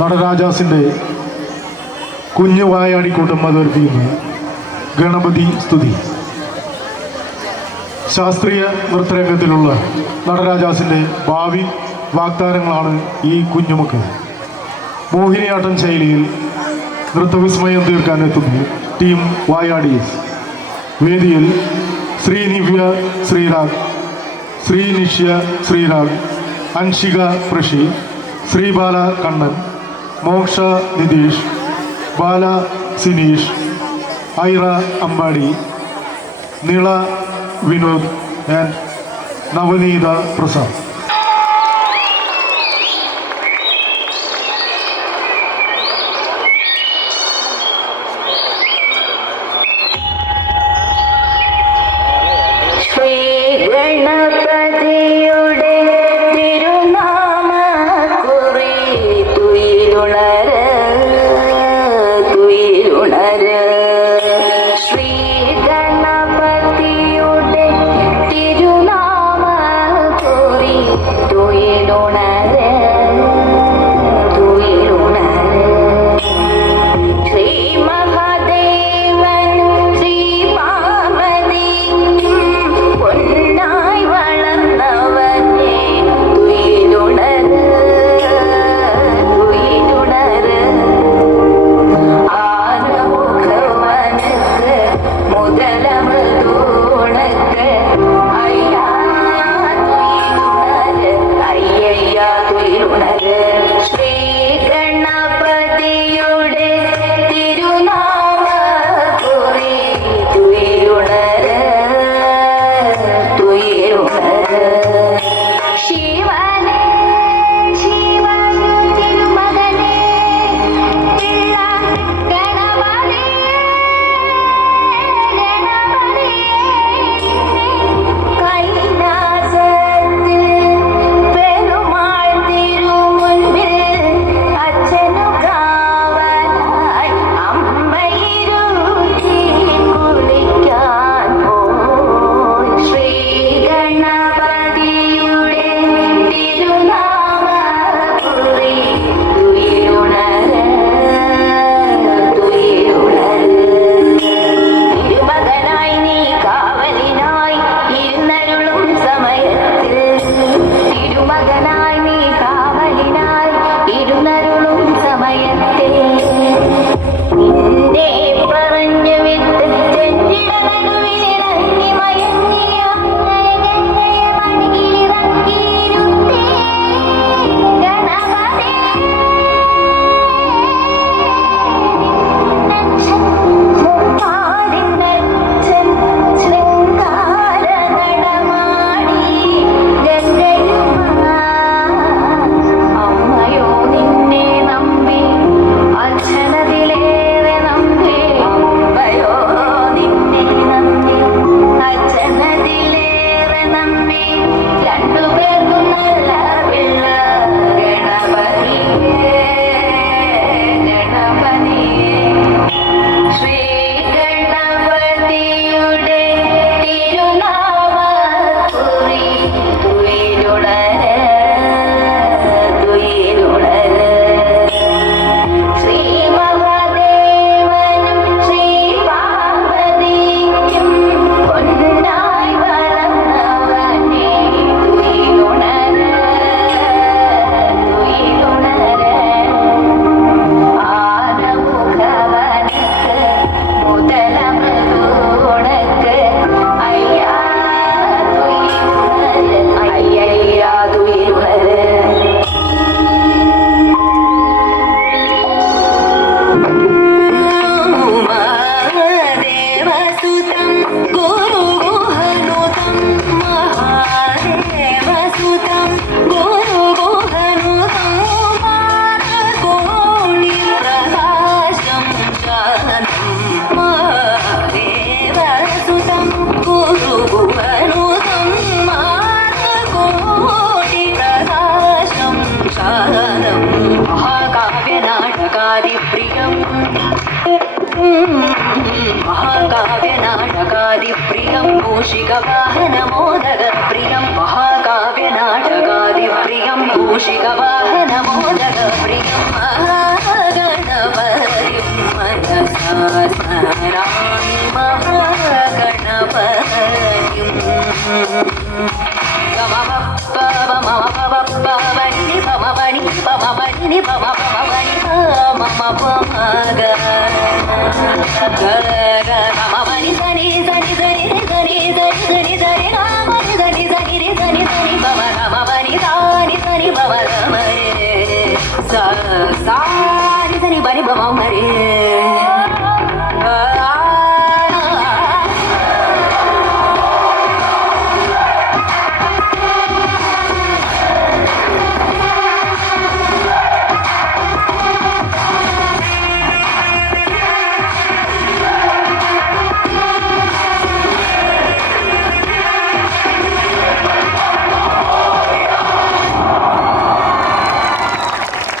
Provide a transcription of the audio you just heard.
നടരാജാസിൻ്റെ കുഞ്ഞു വായാടിക്കൂട്ടം അവതരിപ്പിക്കുന്നു ഗണപതി സ്തുതി. ശാസ്ത്രീയ നൃത്തരംഗത്തിലുള്ള നടരാജാസിൻ്റെ ഭാവി വാഗ്ദാനങ്ങളാണ് ഈ കുഞ്ഞുമക്കൾ. മോഹിനിയാട്ടം ശൈലിയിൽ നൃത്തവിസ്മയം തീർക്കാൻ എത്തുന്നു ടീം വായാടീസ്. വേദിയിൽ ശ്രീ നിവ്യ ശ്രീരാഗ്, ശ്രീ നിഷ്യ ശ്രീരാഗ്, അൻഷിക പ്രഷി, ശ്രീബാല കണ്ണൻ, മോക്ഷ നിതീഷ്, ബാല സിനീഷ്, ഐറ അമ്പാടി, നീള വിനോദ് ആൻഡ് നവനീത പ്രസാദ്. महाकाव्यनाटकादिप्रियं मूषिकवाहनमोदकप्रियं महाकाव्यनाटकादिप्रियं मूषिकवाहनमोदकप्रियं ni ba ma ba ma ni ba ma ma ba ma ga ga ga ma ma ni sa ni sa ni sa ni sa ni sa ni sa ni sa ni ga ma ni sa ni sa ni ni sa ni sa ni ba ma ga ma ma ni sa ni ba ma ga ma re sa sa ni sa ni ba ni ba ma ma re